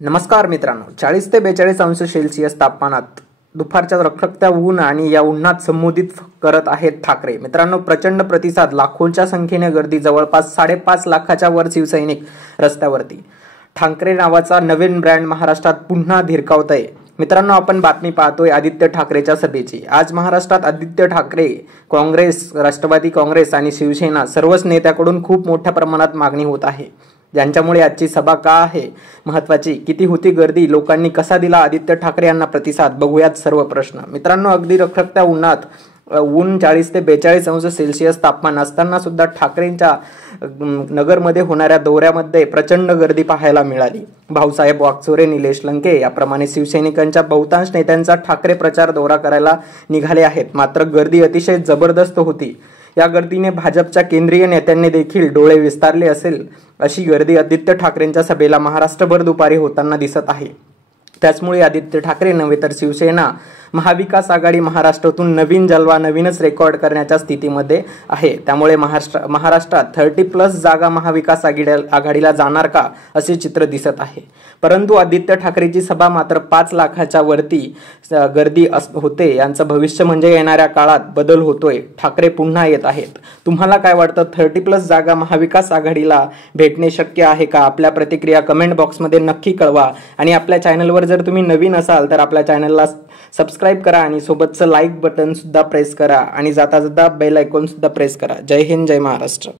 नमस्कार मित्रांनो, 40 ते 42 अंश सेल्सिअस तापमानात दुपारच्या रखरखत्या ऊन आणि या उन्हात संबोधित करत आहेत ठाकरे. मित्रांनो, प्रचंड प्रतिसाद, लाखोंच्या संख्येने गर्दी, जवळपास 5.5 लाखाच्या वर शिवसैनिक रस्त्यावरती. ठाकरे नावाचा नवीन ब्रँड महाराष्ट्रात पुन्हा धिरकावतोय. मित्रांनो, आपण बातमी पाहतोय आदित्य ठाकरेच्या सभेची. आज महाराष्ट्रात आदित्य ठाकरे, काँग्रेस, राष्ट्रवादी काँग्रेस आणि शिवसेना सर्वच नेत्याकडून खूप मोठ्या प्रमाणात मागणी होत आहे. ज्यांच्यामुळे आजची सभा का आहे महत्त्वाची, किती होती गर्दी, लोकांनी कसा दिला आदित्य ठाकरे यांना प्रतिसाद, बघूयात सर्व प्रश्न. मित्रांनो, अगदी रखरखत्या उन्हात, ऊन 40 ते 42 अंश सेल्सिअस तापमान असताना सुद्धा ठाकरेंच्या नगरमध्ये होणाऱ्या दौऱ्यामध्ये प्रचंड गर्दी पाहायला मिळाली. भाऊसाहेब वागचौरे, निलेश लंके याप्रमाणे शिवसैनिकांच्या बहुतांश नेत्यांचा ठाकरे प्रचार दौरा करायला निघाले आहेत. मात्र गर्दी अतिशय जबरदस्त होती. या गर्दीने भाजपच्या केंद्रीय नेत्यांनी देखील डोळे विस्तारले असेल अशी गर्दी आदित्य ठाकरेंच्या सभेला महाराष्ट्रभर दुपारी होताना दिसत आहे. त्याचमुळे आदित्य ठाकरे नव्हे तर शिवसेना महाविकास आघाडी महाराष्ट्रातून नवीन जलवा, नवीनच रेकॉर्ड करण्याच्या स्थितीमध्ये आहे. त्यामुळे महाराष्ट्रात 30+ जागा महाविकास आघाडीला जाणार का असे चित्र दिसत आहे. परंतु आदित्य ठाकरेची सभा मात्र 5 लाखाच्या वरती गर्दी होते. यांचं भविष्य म्हणजे येणाऱ्या काळात बदल होतोय. ठाकरे पुन्हा येत आहेत. तुम्हाला काय वाटतं? 30+ जागा महाविकास आघाडीला भेटणे शक्य आहे का? आपल्या प्रतिक्रिया कमेंट बॉक्समध्ये नक्की कळवा. आणि आपल्या चॅनलवर जर तुम्ही नवीन असाल तर आपल्या चॅनलला सबस्क्राईब करा आणि सोबतचं लाईक बटन सुद्धा प्रेस करा आणि जाता जाता बेल आयकॉन सुद्धा प्रेस करा. जय हिंद, जय महाराष्ट्र.